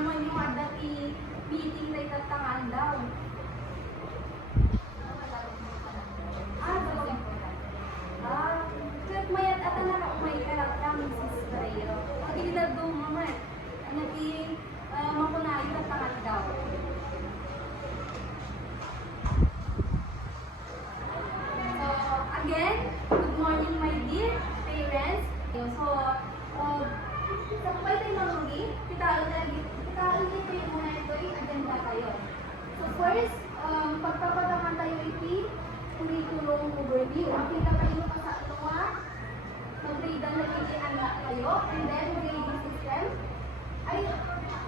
Naman yung adati meeting na itatangan daw. Kahit mayat at anak may karakter sa Israel. Pag ilinag doon naman, naging makunain itatangan daw. So, again, good morning my dear parents. So, sa kapay tayo marugi, kitaan dito yung muna ito yung agenda kayo. So first, pagpapataman tayo iti curriculum overview. Makita kayo pa sa anuwa, mag-grade na iti anak kayo, and then grading system. Ay,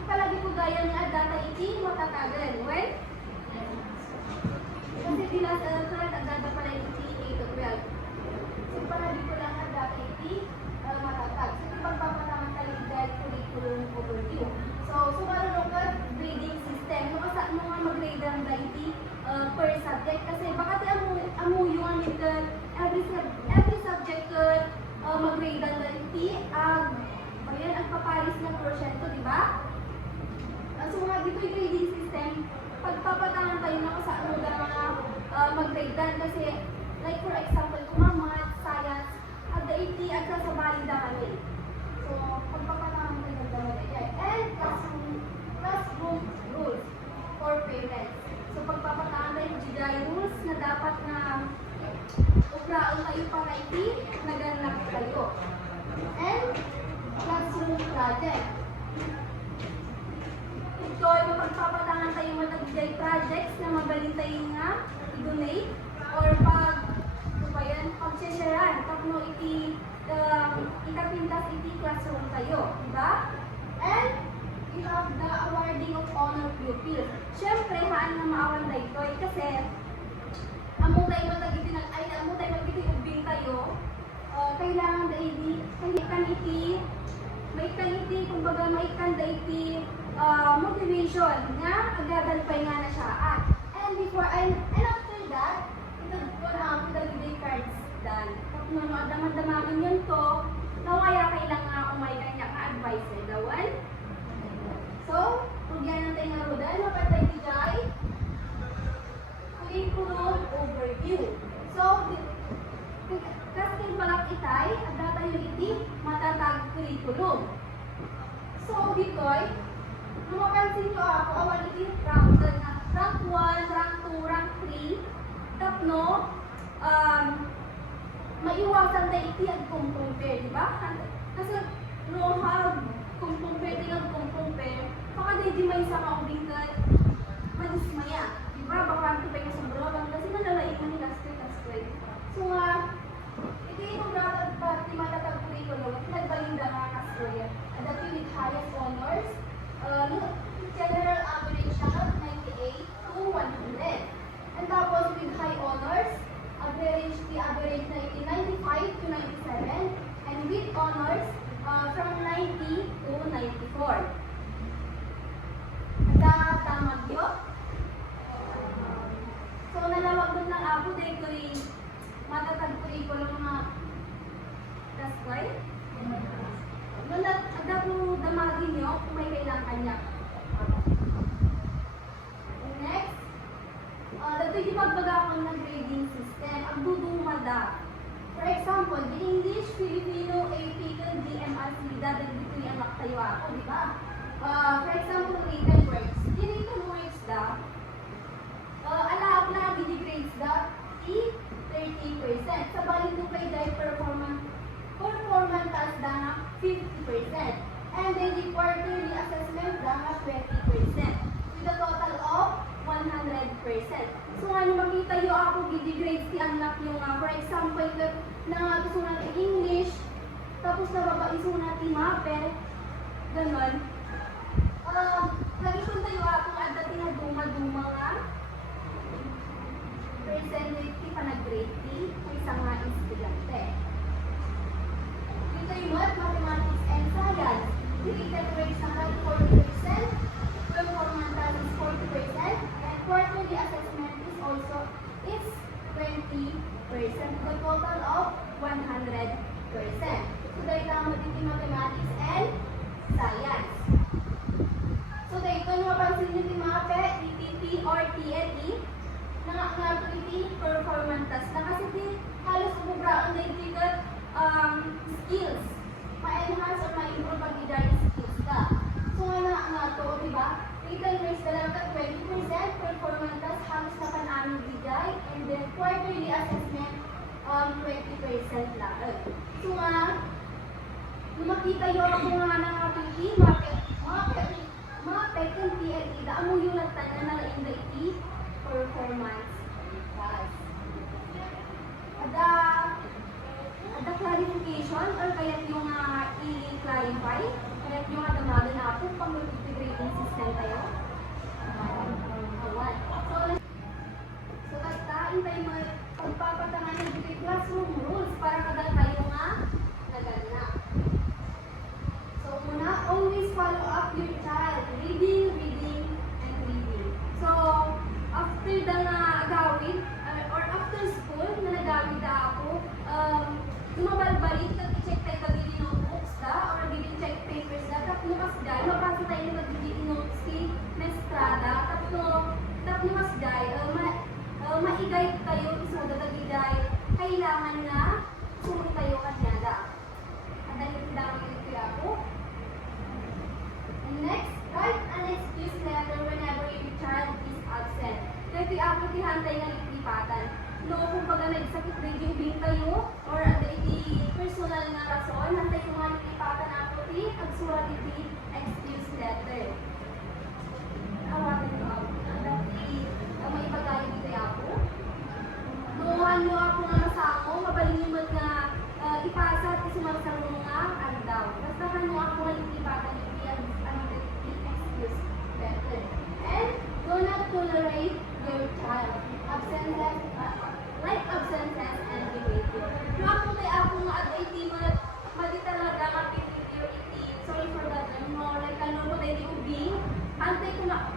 palagi ko gaya nga data iti matatagal. Well, kasi dinasal ang data pala iti 8 to 12. So palagi ko lang ang data iti matatag. So pagpapataman tayo iti curriculum overview. So marunong ka grading system. No, sa ano nga mag-grade ang iti per subject. Kasi baka ti amu yung every subject mag-grade ang iti ayan, ang papalis ng porsyento, di ba? So mga dito yung grading system, pagpapatangan tayo na kung sa ano na mag-grade kasi like for example, kung math, science, at the iti at sa bali na kami. So pagpapatangan tayo ng dalawa yan. And classroom rules for parents. So pagpapatangan tayo ng rules na dapat na upraon kayo para iti naganap kayo. And classroom project. Ito ay mapagpapatangan tayo matagday projects na magaling tayo nga i-donate or pag-sharean tapno iti ikapintas iti classroom tayo, diba? And we have the awarding of honor pupils. Siyempre, haan nga maawan na ito kasi amo tayo magiti ubing tayo, kailangan da iti kumbaga may kanda iti motivation nga agadan pa nga na siya. And after that, ito po na pinag-day cards dan. Kung damadaman yun to, nawaya kailangan umay kanya ka advisor dawan. So, kung yan natin nga rodan, mapatay ti Jai, curriculum overview. So, kasing palak itay, agata yung iti matatag curriculum. So, dito'y, lumapansin nyo ako, awan iti rank 1, rank 2, rank 3, tapno, maiwasan tayo iti ang compare, di ba? Kasi, kung compare, baka di may isa kaubing ka, madismaya. Di ba? Baka ang tupay ka sobrang, kasi nalalain mo nila straight. So, iti itong dapat pa, di matatag curriculum, nagbalinda nga kastroya. That you with highest honors, general average siya 98 to 100. And tapos with high honors, average na iti 95 to 97. And with honors, from 90 to 94. Tamag yun? So nalawag doon ng ako dito yung matatag curriculum mga kaskway. Agad po damagin nyo kung may kailangan niya. Next, dito yung magbagakon ng grading system. Ang dudumada. For example, the English, Filipino, AP, DMRC, dahil dito yung anak tayo ako, di ba? For example, written words. The written words allow na grades i 30%. Sa balik nung kay dahil performance task na 50%. And then the quarterly assessment na 20%. With a total of 100%. So ano makita yung ako grades ti anak nyo nga. For example, na gusto natin English, tapos nababaiso natin MAPE, ganon. Lagi kong tayo ako at dati na duma-duma nga mapansin niyo yung mga ETP or TLE, nga iti performance test na kasi di halos umubraan na iti skills. Ma-enhance or ma-improve ang iti skills ka. So nga to, di ba? Written rates na lang ka 20%, performance test halos na panaming bigay, and then quarterly assessment 20% lang. So nga, nung makita yun ako nga ng iti, mga pekeng TLE, daan mo yung lagtan na in the iti performance test. Ada clarification or kaya yung i-clarify, kaya yung adamagan na ako pang grading system tayo. So basta, intay mo pagpapatangan ng classroom rules para kadal tayo nga nagana. So una, always follow up your child. Reading, and reading. So, after the agawid, or after school, na nagawid na ako, lumabalbalit, nag-check tayo kagili notebooks da, or nag-check papers da, tapos masday, mapasa tayo na kagili notes si Mestrada, tapos masday, ma-guide tayo, isuda kagiday, kailangan na sumunod tayo kanyada. At dahil tindakan ito ako. And next, write an excuse letter whenever your child is absent. Kasi ako tihantay nga lipatan. No, kung baga nagsakit radio bin kayo, or ada iti personal nga rason, hantay ko nga lipatan ako ti, agsurat iti excuse letter. Awatin ko ako. Ang may pagkain dito ako. Nuhan mo ako nga masako, mabalinimot nga ipasa at isumagsaro nga andaw. Basta mo ako nga lipatan iti excuse letter. And do not tolerate your child absences, like absences and behavior. Yung ako nga at IT mali talaga nga behavior iti. Sorry for that, like ano mo tayo di ubing. Antay ko na,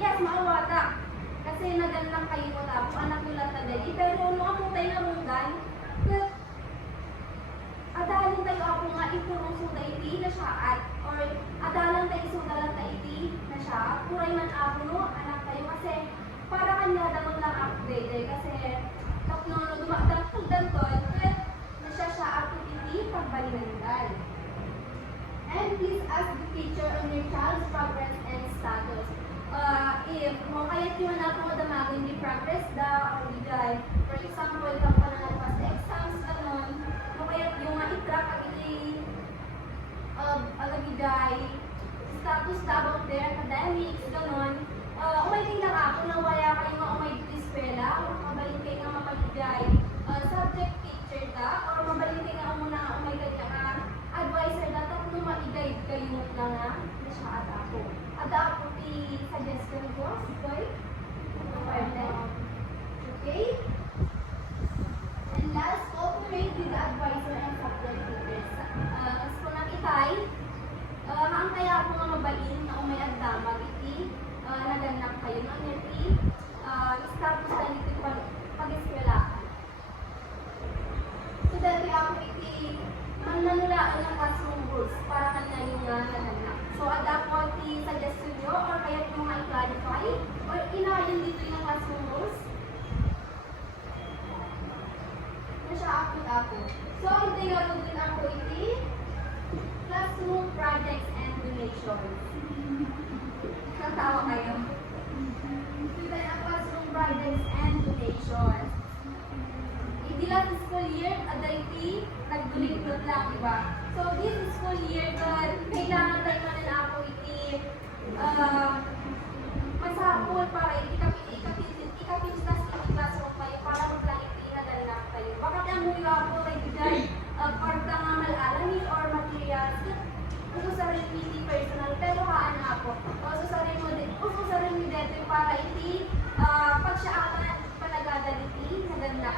yes, maawata. Kasi nagandang kayo mo tapos anak mo lang nadali. Pero ano ako tayo na rundan, adalan tayo ako nga iturong suda iti na siya at, or adalan tayo suda lang tayo iti na siya. Puray man ako no, anak tayo kasi para kanya damang lang upgrade kasi tapos dumakdang tuldan to, na siya ako iti pagbalinandal. And please ask the teacher on your child's progress and status. If mo kaya yun na ako damagin di progress da or di die. For example, kung pa na nagpas exams, ganon, mo kaya yung ma-track agi agagay status da about their academics, ganon. Umay din lang ako na wala kayo nga umay dito eskwela, o mabalin kayo nga mapaligay subject teacher da, or mabalin kayo nga muna nga umay kanya nga advisor da, tapos nung ma-guide kayo lang nga, na siya at ako. At ako ti suggestion ko, boy, okay? And last, cooperate with the advisor and subject teachers. As kung nakitay, ang kaya ako nga mabalin na umay agdamag iti, naganak kayo ng iti, status na iti pag-eskwelahan. So, dati ako iti, mannanulaan ng classroom rules para kanina yung naganak. So, adapt mo iti suggestion nyo, or kaya yung i-clarify, or inayon dito yung classroom rules. Na siya ako. So, ito yung din ako iti, classroom projects and donations. Natawa kayo. Ito yung classroom projects and donations. Hindi lang sa school year, iti nag-donate lang, diba? So, this school year, kailangan tayo na ako iti masapol para ikapins na sa classroom kayo para maglang iti naganak kayo. Bakit ang muyo ako kayo dyan, part na nga mal-arami or materials, uso sa rin iti personal, pero haan ako. Uso sa rin mo dito para iti, pag siya ako na panagadal iti, naganak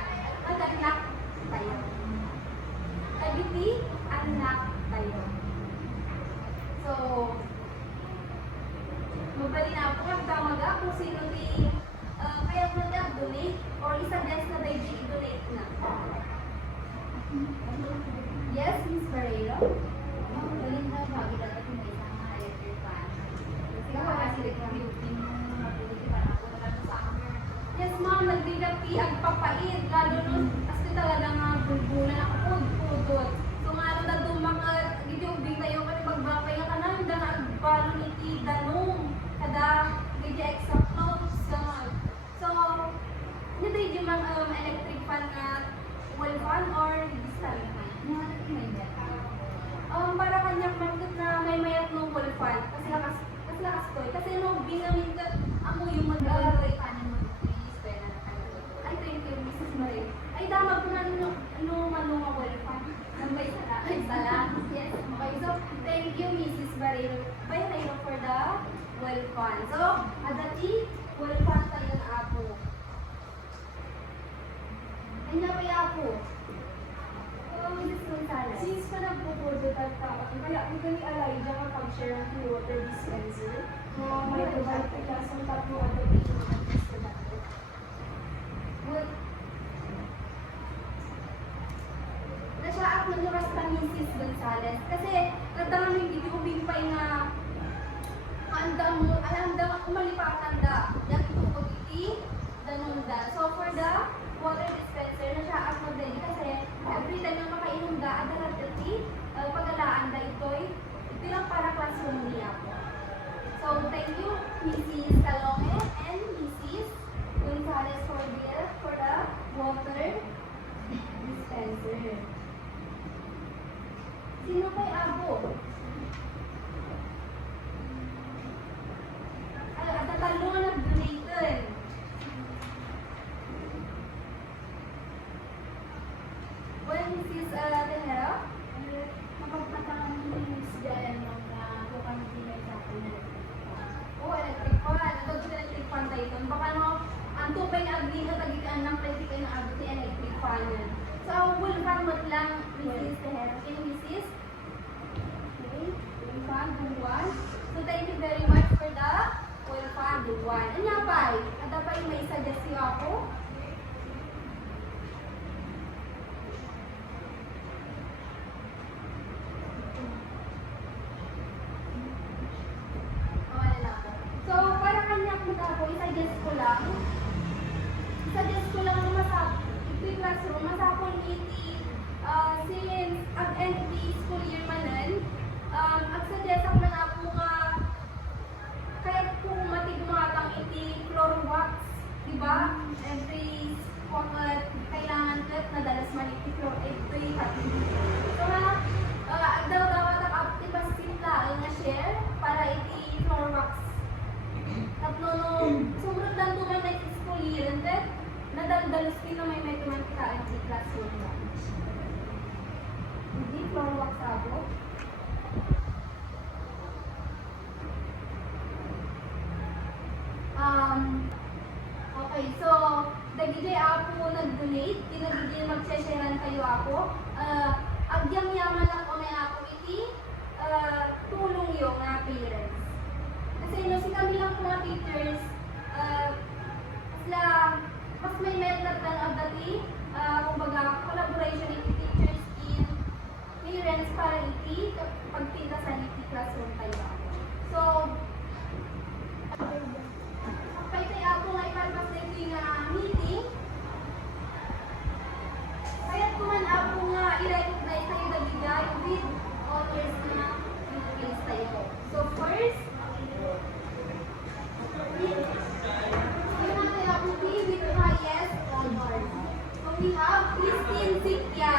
tayo. Iti, anak tayo. So, magbali na ako at damaga kung sino di kaya mo na-donate or isa-guess na tayo i-donate na. Yes, Miss Barreiro? Galing na bagay dati kung may isang electric fan. Kasi Yes, ma'am, nagbigapi ang papait. Lalo nun, kasi talaga nga bulbulan ako pud-pudot. So nga ano na dumakat, video bing tayo kasi magbapay nga kanan, da nga agbalo ni Tida nung kada video exact notes ka. So, nito yung mga electric fan nga wall fan or distal fan? Para kanya market na may mayat ng wall fan kasi lakas ko. Kasi no, binamin ka ako yung mag-alay ay, thank you, Mrs. Marie. Ay, dama po na nga wall fan. Nambay sala. Ay, sala. Yes. Okay, so, thank you, Mrs. Marie. By tayo for the wall fan. So, adati, wall fan tayo na apo. Ay, nga pa yung apo. Mrs. Gonzalez. Since pa nagpupudo at kaya ang gani Elijah kapag share ng pure water dispenser, may provide pa kaya sa tatlo adaptation ng dispenser. Well, nasya ako naluras pa Mrs. Gonzalez. Kasi, nadaming hindi ko bimpay nga anda mo, alam da, umalipa ang anda. Yang ito ko iti, danunda. So, for the water dispenser, nasya ako din. Kasi, every time na makainom da, adalat iti, pag-alaan da ito'y, ito lang para classroom niya po. So, thank you, Mrs. Calonge and Mrs. Gonzalez for the water dispenser. Sino kay Abo? At tatalo nga nag-donated. Well, Mrs. Tejera? Mapagpatangan ni Miss Diane ng bukang dinay sa akin na Oo, electric fan. Ito yung electric fan tayo ito. Baka no, ang tupay na agli na tagitaan ng pwede kayo ng agli sa electric fan yan. So, full fan mo lang, Mrs. Tejera. Okay, Mrs. Okay, full fan, buwan. So, thank you very much for the full fan, buwan. Ano nga ba? Ada pa yung may suggest yung ako? So, para kanya kung ako, isa-suggest ko lang na ito'y classroom, masapon iti, since ang-end the school year manan, ag-suggest ako na ako nga, kaya kung matigmatang iti floor wax, diba? Every pocket, kailangan kat, nadalas man iti floor, ito'y hati. So, agdaw-daw at aktibasin lang nga share, para iti floor wax. Tapno nung sumunod lang tuman na school year and then nadaldalos kin na may tuman kita sa classroom na. Hindi, floor wax ako. Okay, so dagijay ako nag-donate, dinagijay mag-sharean kayo ako. Agyang yaman ako na ako iti tulong yung parents. Kasi no, si kami lang mga teachers, mas may method ng agdati, kumbaga, collaboration iti teachers in parents para iti pagtinda sa iti classroom tayo. So, kaya tayo ako nga iparpas na ito yung meeting, kaya kuman ako nga i-recognize tayo dagigay with honors na Philippines tayo. So, first, with the highest honors. So we have Christine Zikya.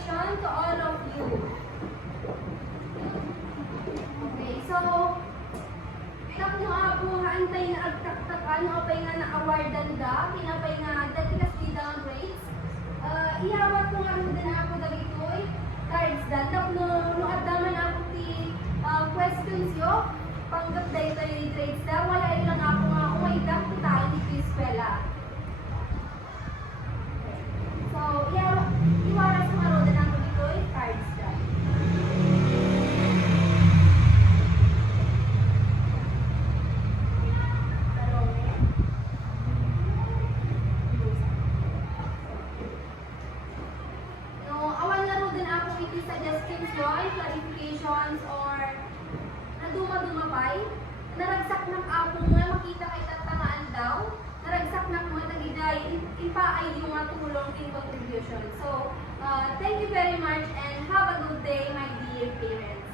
congratulations to all of you. Okay, so, tapno ako haantay na agtaktakan o pay nga na-awardan da, pinapay nga dati kasi downgrades. Ihawat ko nga rin din ako dagitoy cards da. Tapno addaman ako ti questions yo, panggap dahil tayo grades da, wala ilang ako nga umaydag to tayo dito yung eskwela. So, iwaras ko nga rin din ako ditoy cards da. No, awan na rin din ako iti suggestions yun, clarifications, or naduma-dumapay. Naragsak na ako nga makita kay tatangaan daw. Naragsak na mga tagiday, ipaay yung mga tulong in contribution. So, thank you very much and have a good day, my dear parents.